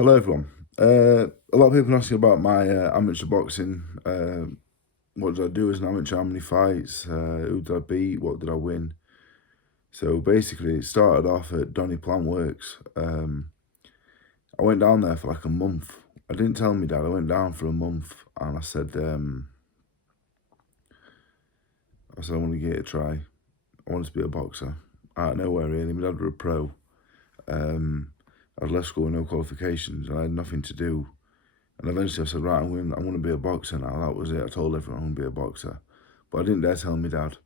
Hello, everyone. A lot of people asking about my amateur boxing. What did I do as an amateur? How many fights? Who did I beat? What did I win? So basically, it started off at Donny Plant Works. I went down there for like a month. I didn't tell my dad. I went down for a month, and I said I want to give it a try. I wanted to be a boxer. Out of nowhere, really. My dad was a pro. I'd left school with no qualifications, and I had nothing to do. And eventually I said, right, I'm going to be a boxer now. That was it. I told everyone I'm going to be a boxer. But I didn't dare tell my dad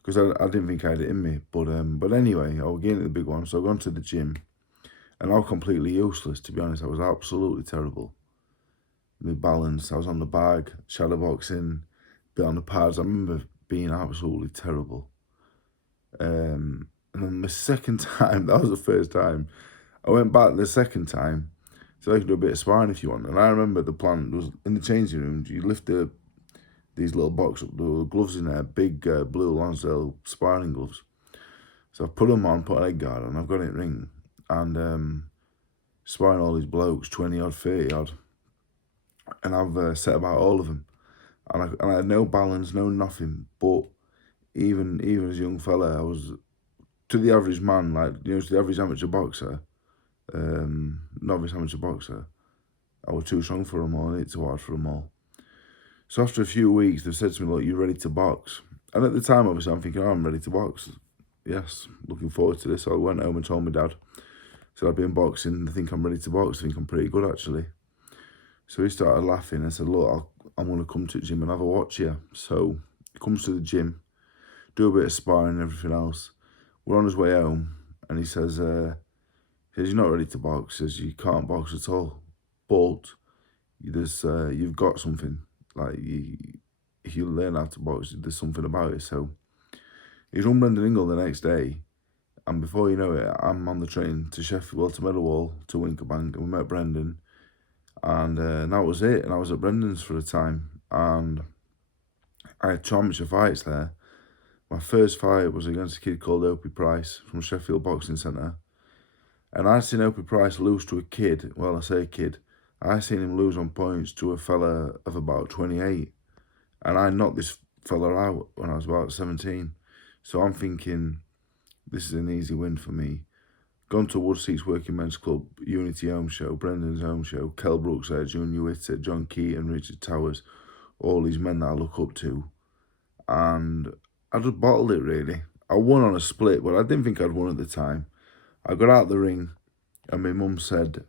because I didn't think I had it in me. But anyway, I was getting the big one. So I gone to the gym and I was completely useless, to be honest. I was absolutely terrible. My balance, I was on the bag, shadow boxing, bit on the pads. I remember being absolutely terrible. And then the second time, that was the first time, I went back the second time. So I can do a bit of sparring if you want. And I remember the plan was in the changing room. You lift these little box up, the gloves in there, big blue Lonsdale sparring gloves. So I put them on, put an egg guard on. I've got it in ring and sparring all these blokes, 20 odd, 30 odd, and I've set about all of them. And I had no balance, no nothing. But even as a young fella, I was to the average man, like to the average amateur boxer, novice amateur boxer. I was too strong for them all, and it's too hard for them all. So after a few weeks, they said to me, look, you're ready to box. And at the time, obviously, I'm thinking, oh, I'm ready to box. Yes, looking forward to this. So I went home and told my dad. So I've been boxing. I think I'm ready to box. I think I'm pretty good, actually. So he started laughing and said, look, I'm going to come to the gym and have a watch here. So he comes to the gym, do a bit of sparring and everything else. We're on his way home, and he says, you're not ready to box. He says, you can't box at all. But you've got something. Like, if you learn how to box, there's something about it. So he's run Brendan Ingle the next day, and before you know it, I'm on the train to Sheffield, well, to Meadowhall, to Winterbank, and we met Brendan, and that was it. And I was at Brendan's for a time, and I had two amateur fights there. My first fight was against a kid called Opie Price from Sheffield Boxing Centre, and I'd seen Opie Price lose to a kid. Well, I say a kid. I seen him lose on points to a fella of about 28. And I knocked this fella out when I was about 17. So I'm thinking, this is an easy win for me. Gone to Woodseats Working Men's Club, Unity Home Show, Brendan's Home Show, Kel Brooks there, Junior Witter, John Keaton, Richard Towers, all these men that I look up to. And I just bottled it, really. I won on a split, but I didn't think I'd won at the time. I got out the ring, and my mum said,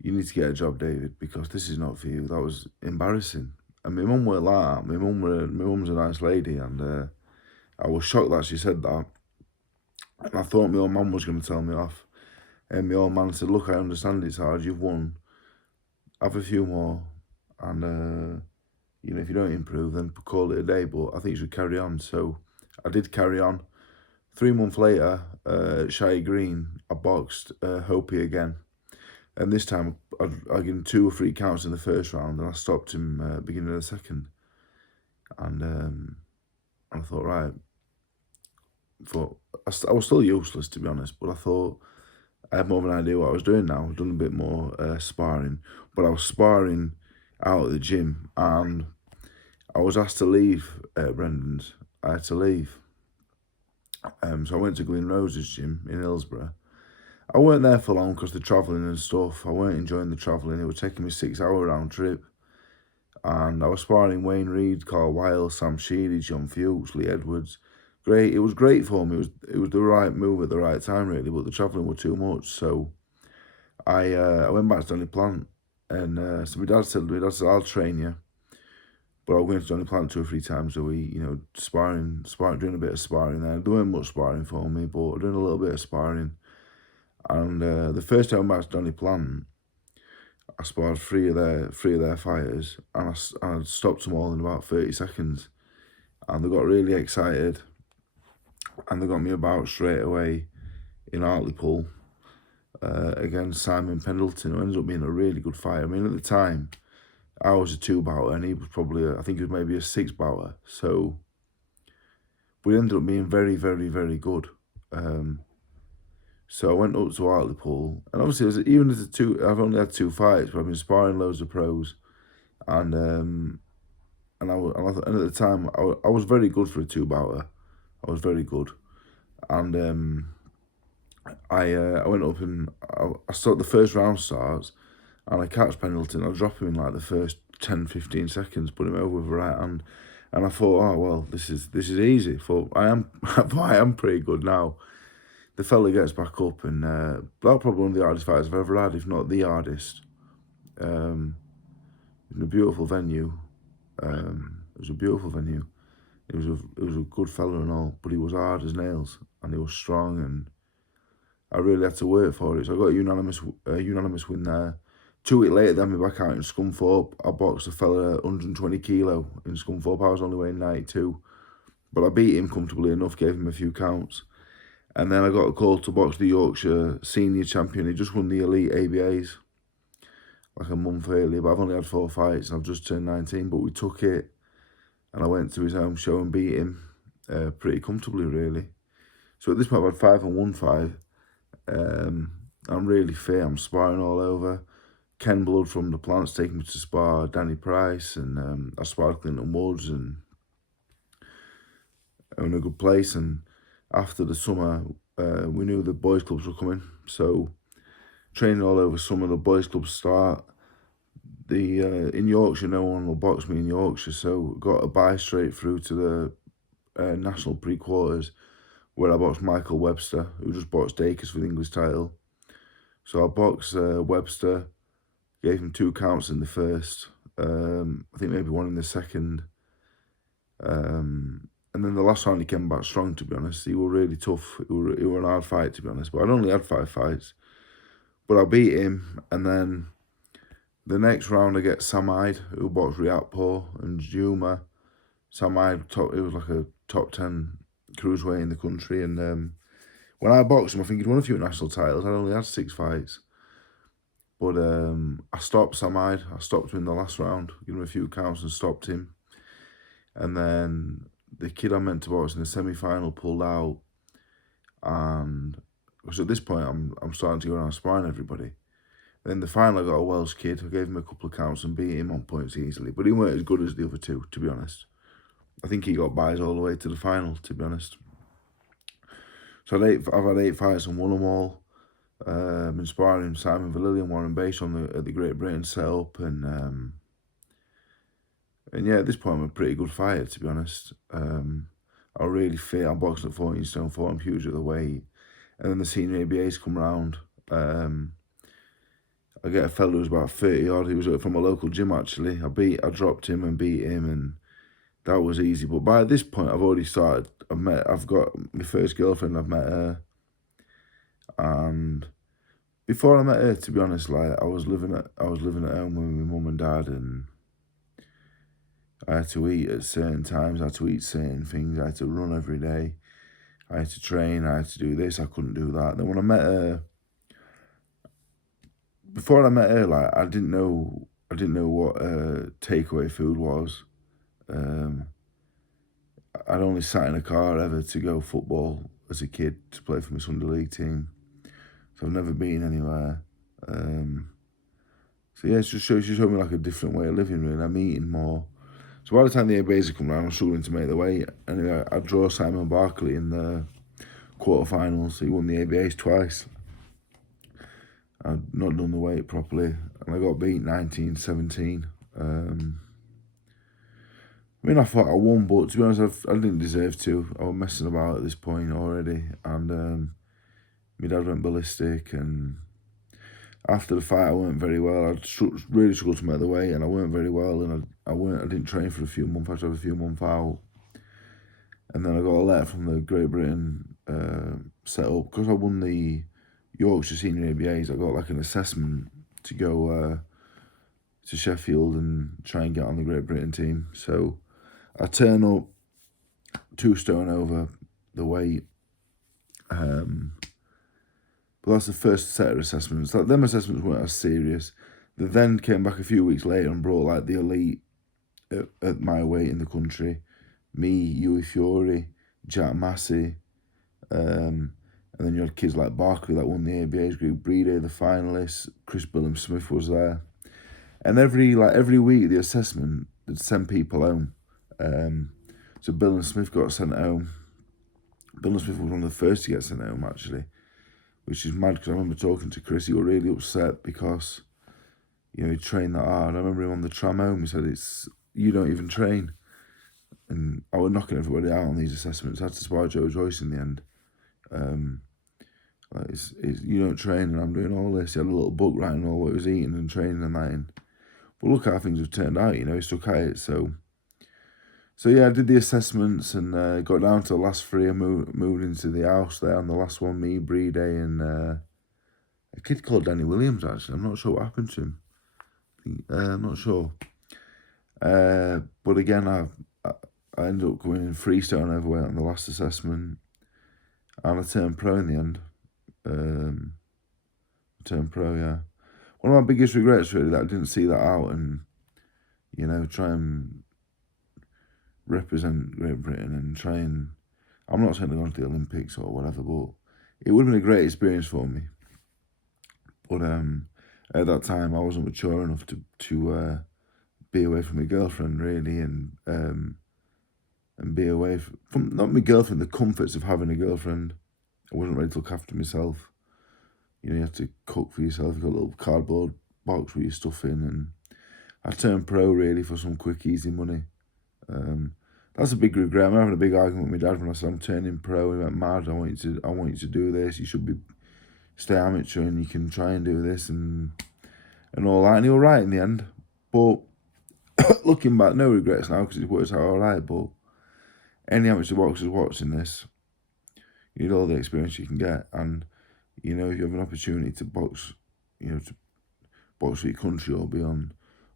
you need to get a job, David, because this is not for you. That was embarrassing. And my mum weren't like that. My mum's a nice lady, and I was shocked that she said that. And I thought my old man was going to tell me off. And my old man said, look, I understand it's hard. You've won. Have a few more. And, if you don't improve, then call it a day. But I think you should carry on. So I did carry on. 3 months later, Shai Green, I boxed Hopi again. And this time, I gave him 2 or 3 counts in the first round, and I stopped him beginning of the second. And I thought, right. I was still useless, to be honest, but I thought I had more of an idea what I was doing now. I've done a bit more sparring, but I was sparring out at the gym, and I was asked to leave Brendan's. I had to leave. So I went to Glyn Rose's gym in Hillsborough. I weren't there for long because the travelling and stuff. I weren't enjoying the travelling. It was taking me 6-hour round trip. And I was sparring Wayne Reed, Carl Weil, Sam Sheedy, John Fuchs, Lee Edwards. Great. It was great for me. It was the right move at the right time, really, but the travelling was too much. So I went back to Donny Plant, and so my dad said, I'll train you. But I was going to Donny Plant 2 or 3 times a week, sparring, doing a bit of sparring there. There weren't much sparring for me, but doing a little bit of sparring. And the first time I went to Donny Plant, I sparred 3 of their fighters, and I stopped them all in about 30 seconds. And they got really excited, and they got me about straight away in Hartlepool against Simon Pendleton, who ended up being a really good fighter. I mean, at the time, I was a 2-bouter, and he was probably, I think he was maybe a 6-bouter. So, but he ended up being very, very, very good. So I went up to Hartlepool, and obviously, even as I've only had 2 fights, but I've been sparring loads of pros, and and at the time I was very good for a 2-bouter. I was very good, and I went up and I started the first round starts, and I catch Pendleton. I drop him in like the first 10, 15 seconds, put him over with a right hand, and I thought, oh well, this is easy. I am I am pretty good now. The fella gets back up, and that probably one of the hardest fights I've ever had, if not the hardest. In a beautiful venue. It was a beautiful venue. It was a good fella and all, but he was hard as nails, and he was strong, and I really had to work for it. So I got a unanimous win there. 2 weeks later, then me back out in Scunthorpe. I boxed a fella 120 kilo in Scunthorpe. I was only weighing 92, but I beat him comfortably enough, gave him a few counts. And then I got a call to box the Yorkshire senior champion. He just won the elite ABAs like a month earlier, but I've only had 4 fights. I've just turned 19, but we took it, and I went to his home show and beat him pretty comfortably, really. So at this point, I've had 5 and 1 fight. I'm really fit. I'm sparring all over. Ken Blood from the Plant's taking me to spar Danny Price, and I sparred Clinton Woods, and I'm in a good place. And after the summer, we knew the boys' clubs were coming, so training all over summer. The boys' clubs start. In Yorkshire, no one will box me in Yorkshire, so got a bye straight through to the national pre-quarters, where I boxed Michael Webster, who just boxed Dacus for the English title. So I boxed Webster, gave him 2 counts in the first, I think maybe 1 in the second. And then the last round he came back strong, to be honest. He was really tough. It were an hard fight, to be honest. But I'd only had 5 fights. But I beat him, and then the next round I get Sam Hyde, who boxed Riatpo and Juma. Sam Hyde, it was like a top 10 cruiserweight in the country, and when I boxed him, I think he'd won a few national titles. I only had 6 fights. But I stopped Sam Hyde. I stopped him in the last round, gave him a few counts and stopped him. And then the kid I meant to box in the semi-final pulled out. And because at this point, I'm starting to go around sparring everybody. And in the final, I got a Welsh kid. I gave him a couple of counts and beat him on points easily. But he weren't as good as the other 2, to be honest. I think he got buys all the way to the final, to be honest. So I've had 8 fights and won them all. Been sparring Simon Vallily and Warren Bache at the Great Britain setup, and yeah, at this point I'm a pretty good fighter, to be honest. I'm really fit. I'm boxing at 14 stone 4. I'm huge at the weight, and then the senior ABAs come round. I get a fellow who's about 30 odd. He was from a local gym actually. I dropped him and beat him, and that was easy. But by this point, I've already started. I've got my first girlfriend. I've met her. And before I met her, to be honest, like I was living at home with my mum and dad, and I had to eat at certain times. I had to eat certain things. I had to run every day. I had to train. I had to do this. I couldn't do that. Then when I met her, before I met her, like I didn't know what takeaway food was. I'd only sat in a car ever to go football as a kid to play for my Sunday league team. So I've never been anywhere. So yeah, she showed me like a different way of living, really. I'm eating more. So by the time the ABAs come round, I'm struggling to make the weight. Anyway, I draw Simon Barkley in the quarterfinals. He won the ABAs twice. I'd not done the weight properly, and I got beat 19-17. I mean, I thought I won, but to be honest, I didn't deserve to. I was messing about at this point already, and my dad went ballistic, and after the fight, I weren't very well. I really struggled to make the weight, and I weren't very well, and I didn't train for a few months. I had to have a few months out, and then I got a letter from the Great Britain set up because I won the Yorkshire Senior ABAs. I got like an assessment to go to Sheffield and try and get on the Great Britain team. So I turn up 2 stone over the weight. But that's the first set of assessments. Like, them assessments weren't as serious. They then came back a few weeks later and brought like the elite at my weight in the country. Me, Hughie Fury, Jack Massey, and And then you had kids like Barkley that won the ABA age group, Breeder, the finalists, Chris Billam-Smith was there. And every week, the assessment, they'd send people home. So Billam-Smith got sent home. Billam-Smith was one of the first to get sent home, actually, which is mad because I remember talking to Chris. He was really upset because, he trained that hard. I remember him on the tram home. He said, you don't even train. And I was knocking everybody out on these assessments. I had to spar Joe Joyce in the end. You don't train and I'm doing all this. He had a little book writing all what he was eating and training and that in. But look how things have turned out, he stuck at it. So yeah, I did the assessments and got down to the last three. I moved into the house there on the last one, me, Breede, and a kid called Danny Williams, actually. I'm not sure what happened to him. I'm not sure. But again, I ended up going in 3 stone overweight on the last assessment. And I turned pro in the end. Turned pro, yeah. One of my biggest regrets, really, that I didn't see that out and, try and represent Great Britain and try and... I'm not saying to go to the Olympics or whatever, but it would have been a great experience for me. But at that time, I wasn't mature enough to be away from my girlfriend, really, and be away from, not my girlfriend, the comforts of having a girlfriend. I wasn't ready to look after myself. You have to cook for yourself. You've got a little cardboard box with your stuff in. And I turned pro, really, for some quick, easy money. That's a big regret. I'm having a big argument with my dad when I said I'm turning pro. He went, mad, I want you to do this. You should stay amateur and you can try and do this and all that. And he was right in the end. But looking back, no regrets now because it works out all right. But any amateur boxers watching this, you need all the experience you can get. And, if you have an opportunity to box, to box for your country or be on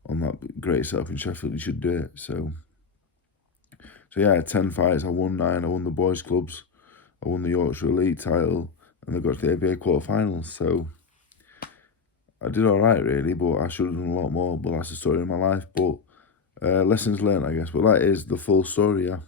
that great setup in Sheffield, you should do it. So yeah, I had 10 fights. I won 9. I won the boys' clubs. I won the Yorkshire Elite title. And I got to the ABA quarterfinals. So I did all right, really, but I should have done a lot more. But that's the story of my life. But lessons learned, I guess. But that is the full story, yeah.